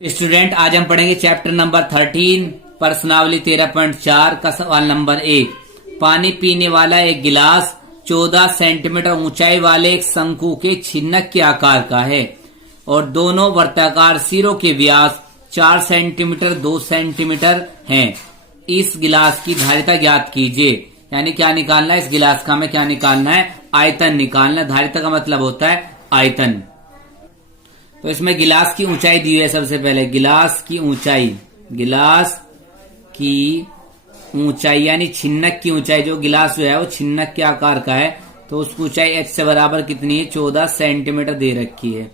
Student, आज हम पढ़ेंगे चैप्टर नंबर 13 प्रश्नावली 13.4 का सवाल नंबर 1। पानी पीने वाला एक गिलास 14 सेंटीमीटर ऊंचाई वाले एक शंकु के छिन्नक के आकार का है और दोनों वर्ताकार सिरों के व्यास 4 सेंटीमीटर 2 सेंटीमीटर हैं। इस गिलास की धारिता ज्ञात कीजिए। यानी क्या निकालना है? इस गिलास का हमें क्या निकालना है? आयतन निकालना है। धारिता का मतलब होता है आयतन। तो इसमें गिलास की ऊंचाई दी हुई है। सबसे पहले गिलास की ऊंचाई यानी छिन्नक की ऊंचाई, जो गिलास जो है वो छिन्नक के आकार का है तो उसकी ऊंचाई h से बराबर कितनी है? 14 सेंटीमीटर दे रखी है।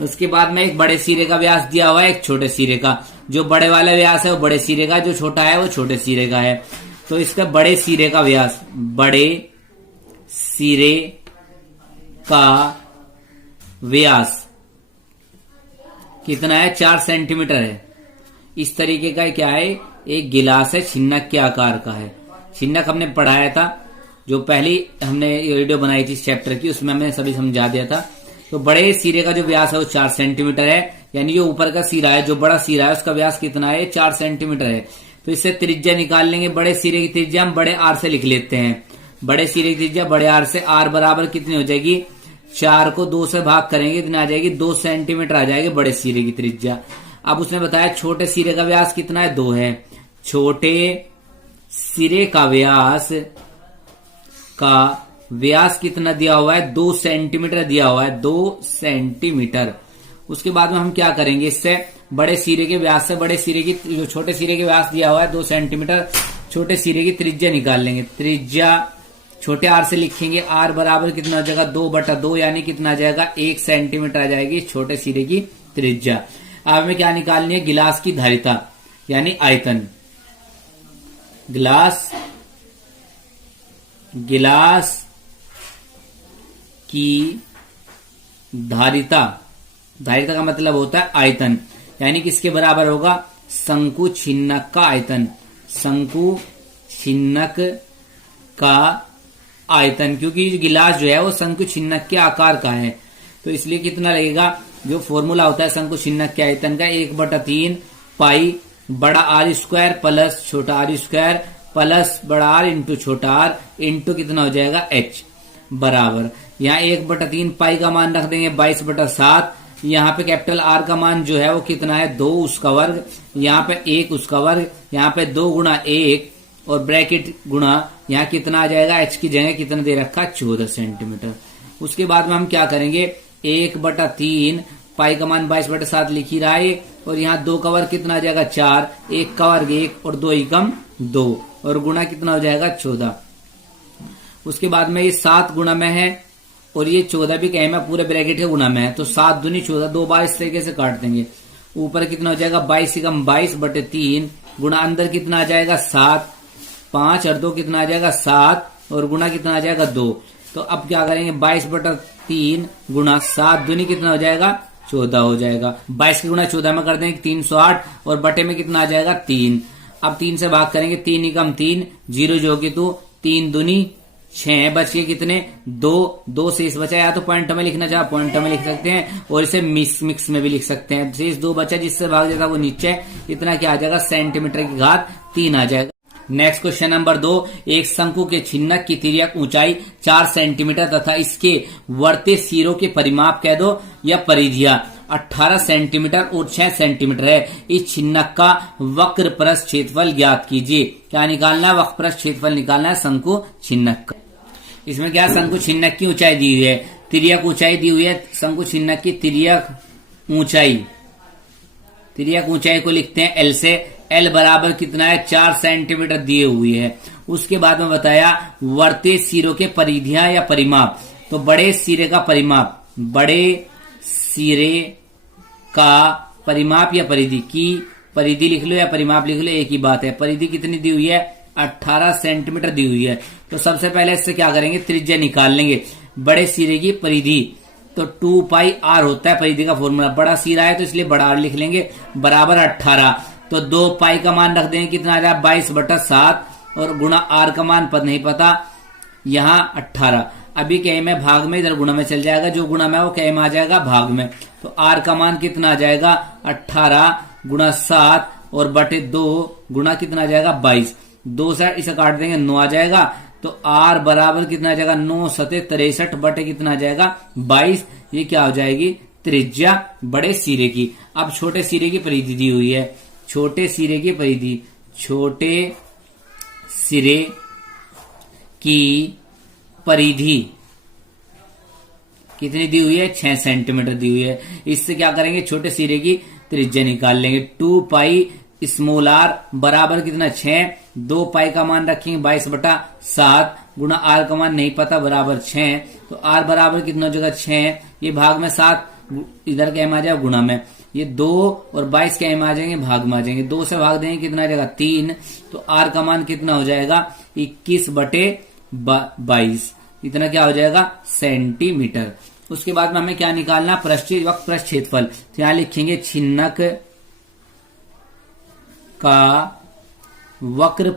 उसके बाद में एक बड़े सिरे का व्यास दिया हुआ है, एक छोटे सिरे का। जो बड़े वाला व्यास है वो बड़े सिरे का, जो छोटा है वो छोटे सिरे का है। तो इसका बड़े सिरे का व्यास कितना है? 4 सेंटीमीटर है। इस तरीके का क्या है? एक गिलास है, छिन्नक के आकार का है। छिन्नक हमने पढ़ाया था, जो पहली हमने वीडियो बनाई थी इस चैप्टर की, उसमें हमने सभी समझा दिया था। तो बड़े सिरे का जो व्यास है वो 4 सेंटीमीटर है। यानी जो ऊपर का सिरा है, जो बड़ा सिरा है, उसका व्यास कितना है? 4 सेंटीमीटर है। तो इससे त्रिज्या निकाल लेंगे। बड़े सिरे की त्रिज्या हम बड़े आर से लिख लेते हैं। बड़े सिरे की त्रिज्या बड़े आर से, आर बराबर कितनी हो जाएगी? 4 को 2 से भाग करेंगे, इतनी आ जाएगी 2 सेंटीमीटर आ जाएगी बड़े सिरे की त्रिज्या। अब उसने बताया छोटे सिरे का व्यास कितना है? 2 है। छोटे सिरे का व्यास कितना दिया हुआ है? 2 सेंटीमीटर दिया हुआ है, 2 सेंटीमीटर। उसके बाद में हम क्या करेंगे? इससे बड़े सिरे के व्यास से बड़े सिरे की, जो छोटे सिरे के व्यास दिया हुआ है 2 सेंटीमीटर, छोटे सिरे की त्रिज्या निकाल लेंगे। त्रिज्या छोटे आर से लिखेंगे। आर बराबर कितना हो जाएगा? 2/2, यानी कितना आ जाएगा? 1 सेंटीमीटर आ जाएगी छोटे सिरे की त्रिज्या। अब हमें क्या निकालनी है? गिलास की धारिता यानी आयतन। गिलास की धारिता का मतलब होता है आयतन। यानी किसके बराबर होगा? शंकु छिन्नक का आयतन। शंकु छिन्नक का आयतन, क्योंकि गिलास जो है वो शंकु छिन्नक के आकार का है, तो इसलिए कितना लगेगा? जो फॉर्मूला होता है शंकु छिन्नक के आयतन का, 1/3 पाई बड़ा आर स्क्वायर प्लस छोटा आर स्क्वायर प्लस बड़ा आर इंटू छोटा आर इंटू कितना हो जाएगा? h बराबर। यहाँ 1/3 पाई का मान रख देंगे 22/7। यहाँ पे कैपिटल आर का मान जो है वो कितना है? 2 उसका वर्ग, यहाँ पे 1 उसका वर्ग, यहाँ पे 2 गुणा 1 और ब्रैकेट गुणा यहाँ कितना आ जाएगा? h की जगह कितना दे रखा? 14 सेंटीमीटर। उसके बाद में हम क्या करेंगे? 1/3 पाई का मान 22/7 लिख ही रहा है, और यहाँ 2 का वर्ग कितना आ जाएगा? 4, 1 का वर्ग 1 और 2 एकम 2 और गुणा कितना हो जाएगा? 14। उसके बाद में ये 7 गुणा में है और ये 14 भी कहे में पूरे ब्रैकेट के गुणा में है, तो 7 दूनी 14, 2 बार इस तरीके से काट देंगे। ऊपर कितना हो जाएगा? 22 एकम 22/3 गुणा अंदर कितना आ जाएगा? 7, 5 और 2 कितना आ जाएगा? 7 और गुणा कितना आ जाएगा? 2। तो अब क्या करेंगे? 22/3 गुणा 7 दूनी कितना हो जाएगा? 14 हो जाएगा। 22 के गुणा 14 में कर देंगे 308 और बटे में कितना आ जाएगा? 3। अब 3 से भाग करेंगे, 3 एकम 3, 0 जो कि तो 3 दूनी 6, बच के कितने? 2 शेष बचा। या तो पॉइंट में लिखना चाहे पॉइंट में लिख सकते हैं और इसे मिक्स में भी लिख सकते हैं। शेष 2 बचा, जिससे भाग जाता वो नीचे, इतना क्या आ जाएगा? सेंटीमीटर की घात 3 आ जाएगा। Next question number 2। एक शंकु के छिन्नक की तिर्यक ऊंचाई 4 सेंटीमीटर तथा इसके वर्ते सिरों के परिमाप कह दो या परिधियां 18 सेंटीमीटर और 6 सेंटीमीटर है। इस छिन्नक का वक्र प्रस्थ क्षेत्रफल ज्ञात कीजिए। क्या निकालना है? वक्र प्रस्थ क्षेत्रफल निकालना है शंकु छिन्नक का। इसमें क्या? शंकु छिन्नक की ऊंचाई दी हुई है, तिर्यक ऊंचाई दी हुई है। शंकु छिन्नक की तिर्यक ऊंचाई को लिखते हैं L से। L बराबर कितना है? 4 सेंटीमीटर दिए हुई है। उसके बाद में बताया वर्ते सिरों के परिधियां या परिमाप। तो बड़े सिरे का परिमाप, बड़े सिरे का परिमाप या परिधि की, परिधि लिख लो या परिमाप लिख लो, एक ही बात है। परिधि कितनी दी हुई है? 18 सेंटीमीटर दी हुई है। तो सबसे पहले इससे क्या करेंगे? त्रिज्या निकाल लेंगे। बड़े सिरे की परिधि तो 2 पाई आर होता है परिधि का फॉर्मूला। बड़ा सिरा है तो इसलिए बड़ा आर लिख लेंगे, बराबर 18। तो 2 पाई का मान रख देंगे, कितना आ रहा है? 22/7 और गुणा आर का मान नहीं पता, यहाँ 18। अभी क्या में भाग में, इधर गुणा में चल जाएगा, जो गुणा में वो क्या में आ जाएगा भाग में। तो r का मान कितना आ जाएगा 18 गुणा 7 और बटे 2 गुणा कितना आ जाएगा 22। 2 से इसे काट देंगे 9 आ जाएगा। तो r बराबर कितना आ जाएगा 9 सते 63 बटे कितना आ जाएगा 22। ये क्या हो जाएगी त्रिज्या बड़े सिरे की। अब छोटे सिरे की परिधि दी हुई है, छोटे सिरे की परिधि, छोटे सिरे की परिधि कितनी दी हुई है 6 सेंटीमीटर दी हुई है। इससे क्या करेंगे छोटे सिरे की त्रिज्या निकाल लेंगे। 2 पाई स्मॉल आर बराबर कितना 6, 2 पाई का मान रखेंगे 22/7 गुणा आर का मान नहीं पता बराबर 6। तो आर बराबर कितना हो जाएगा 6, ये भाग में 7, इधर क्या में आ जाएगा गुणा में, ये 2 और 22 क्या में आ जाएंगे भाग में आ जाएंगे। 2 से भाग देंगे कितना आ जाएगा 3। तो आर का मान कितना हो जाएगा 21/22, इतना क्या हो जाएगा सेंटीमीटर। उसके बाद में हमें क्या निकालना वक्र पृष्ठ क्षेत्रफल। तो यहां लिखेंगे छिन्नक का वक्र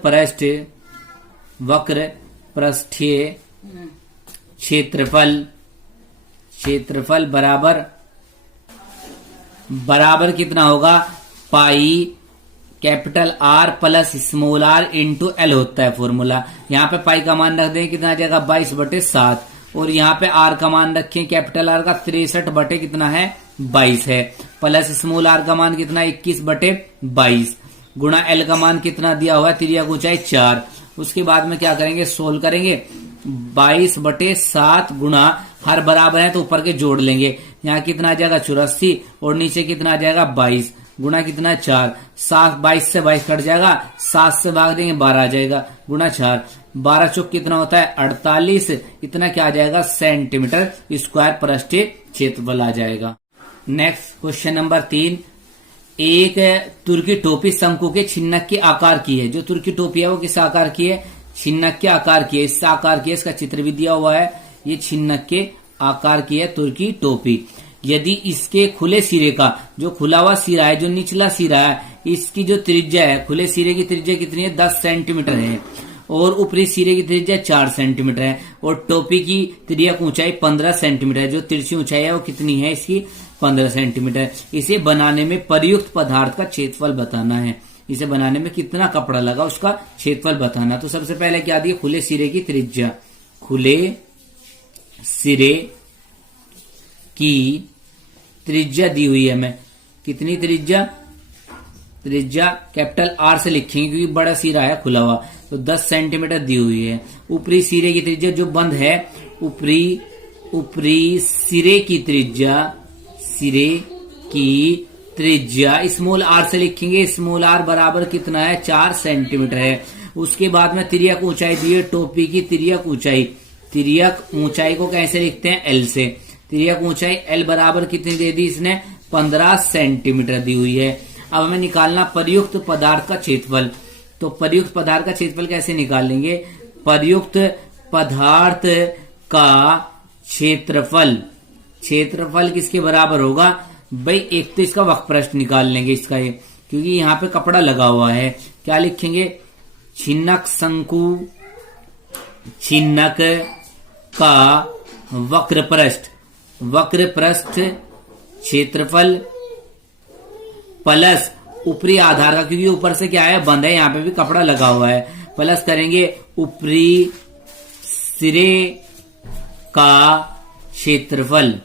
पृष्ठीय क्षेत्रफल बराबर कितना होगा pi capital R plus small R into L होता है फॉर्मूला। यहाँ पे पाई का मान रख दें कितना आ जाएगा 22/7 और यहाँ पे आर का मान रखें कैपिटल आर का 63 बटे कितना है 22 है, प्लस स्मॉल आर का मान कितना 21/22 गुणा एल का मान कितना दिया हुआ है तिर्यक ऊंचाई 4। उसके बाद में क्या करेंगे सोल्व करेंगे 22/7 गुणा हर बराबर है तो ऊपर के जोड़ लेंगे। यहाँ कितना आ जाएगा 84 और नीचे कितना आ जाएगा 22 गुणा कितना 4, 7 22 से 22 कट जाएगा, 7 से भाग देंगे 12 आ जाएगा गुणा 4, 12 चौक कितना होता है 48, इतना क्या आ जाएगा सेंटीमीटर स्क्वायर पृष्ठीय क्षेत्रफल आ जाएगा। नेक्स्ट क्वेश्चन नंबर 3, एक तुर्की टोपी शंकु के छिन्नक के आकार की है। जो तुर्की टोपी है वो किस आकार की है छिन्नक के आकार की है, इस आकार की है, इसका चित्र भी दिया हुआ है। ये छिन्नक के आकार की है तुर्की टोपी। यदि इसके खुले सिरे का जो खुला हुआ सिरा है, जो निचला सिरा है, इसकी जो त्रिज्या है, खुले सिरे की त्रिज्या कितनी है 10 सेंटीमीटर है और ऊपरी सिरे की त्रिज्या 4 सेंटीमीटर है और टोपी की तिर्यक ऊंचाई 15 सेंटीमीटर है। जो तिरछी ऊंचाई है वो कितनी है इसकी 15 सेंटीमीटर। इसे बनाने में प्रयुक्त पदार्थ का क्षेत्रफल बताना है। इसे बनाने में कितना कपड़ा लगा उसका क्षेत्रफल बताना। तो सबसे पहले क्या दिया खुले सिरे की त्रिज्या, खुले सिरे की त्रिज्या दी हुई है हमें, कितनी त्रिज्या कैपिटल आर से लिखेंगे क्योंकि बड़ा सिरा है खुला हुआ, तो 10 सेंटीमीटर दी हुई है। ऊपरी सिरे की त्रिज्या जो बंद है, ऊपरी सिरे की त्रिज्या स्मॉल आर से लिखेंगे, स्मॉल आर बराबर कितना है 4 सेंटीमीटर है। उसके बाद में तिर्यक ऊंचाई दी है टोपी की तिर्यक ऊंचाई को कैसे लिखते हैं एल से। तिर्यक ऊंचाई एल बराबर कितनी दे दी इसने 15 सेंटीमीटर दी हुई है। अब हमें निकालना प्रयुक्त पदार्थ का क्षेत्रफल। तो प्रयुक्त पदार्थ का क्षेत्रफल कैसे निकालेंगे, प्रयुक्त पदार्थ का क्षेत्रफल किसके बराबर होगा भाई, एक तो इसका वक्र पृष्ठ निकाल लेंगे इसका ये, क्योंकि यहाँ पे कपड़ा लगा हुआ है। क्या लिखेंगे छिन्नक का वक्र पृष्ठ क्षेत्रफल प्लस ऊपरी आधार का, क्योंकि ऊपर से क्या है बंद है, यहाँ पे भी कपड़ा लगा हुआ है, प्लस करेंगे ऊपरी सिरे का क्षेत्रफल।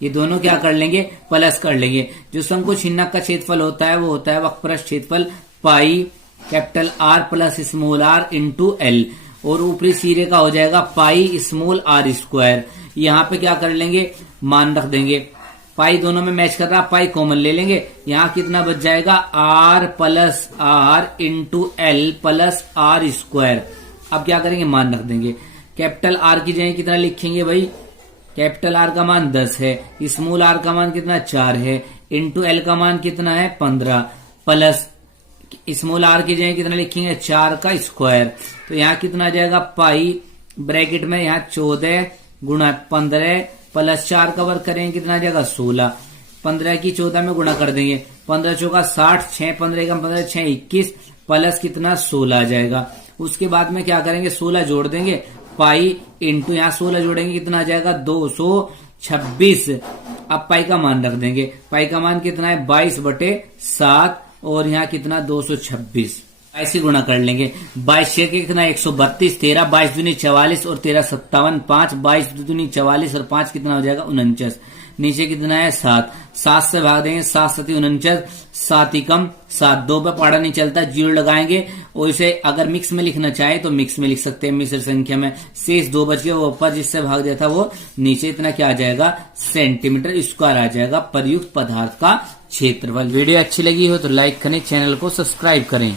ये दोनों क्या कर लेंगे प्लस कर लेंगे। जो शंकु छिन्नक का क्षेत्रफल होता है वो होता है वक्र पृष्ठ क्षेत्रफल pi capital R plus small R into L और ऊपरी सिरे का हो जाएगा पाई स्मॉल आर स्क्वायर। यहाँ पे क्या कर लेंगे मान रख देंगे, पाई दोनों में मैच कर रहा, पाई कॉमन ले लेंगे, यहाँ कितना बच जाएगा R plus R into L plus R square. अब क्या करेंगे मान रख देंगे, कैपिटल आर की जगह कितना लिखेंगे भाई, कैपिटल आर का मान 10 है, स्मॉल आर का मान कितना 4 है, इंटू एल का मान कितना है 15 प्लस स्मॉल आर की जगह कितना लिखेंगे 4 का स्क्वायर। तो यहाँ कितना आ जाएगा पाई ब्रैकेट में यहाँ 14 गुणा 15 प्लस 4 का वर्ग करेंगे कितना आ जाएगा 16, 15 की 14 में गुणा कर देंगे, 15 चौका 60, 6 15 का 15 6 21 प्लस कितना 16 आ जाएगा। उसके बाद में क्या करेंगे 16 जोड़ देंगे, पाई इंटू यहाँ 16 जोड़ेंगे कितना आ जाएगा 226। अब पाई का मान रख देंगे, पाई का मान कितना है 22/7 और यहाँ कितना 226, ऐसे गुणा कर लेंगे। 22 के कितना 132, 13 22 दूनी 44 और 13 57, 5 22 दूनी 44 और 5 कितना हो जाएगा 49। नीचे कितना है 7, 7 से भाग देंगे 7 7 49, 7 ही कम 7, 2 पे पहाड़ा नहीं चलता, जीरो लगाएंगे। और इसे अगर मिक्स में लिखना चाहे तो मिक्स में लिख सकते हैं मिश्र संख्या में। शेष 2 बच गया, वो ऊपर जिससे भाग दिया था वो नीचे, इतना क्या आ जाएगा सेंटीमीटर स्क्वायर आ जाएगा प्रयुक्त पदार्थ का क्षेत्रफल। वीडियो अच्छी लगी हो तो लाइक करें, चैनल को सब्सक्राइब करें।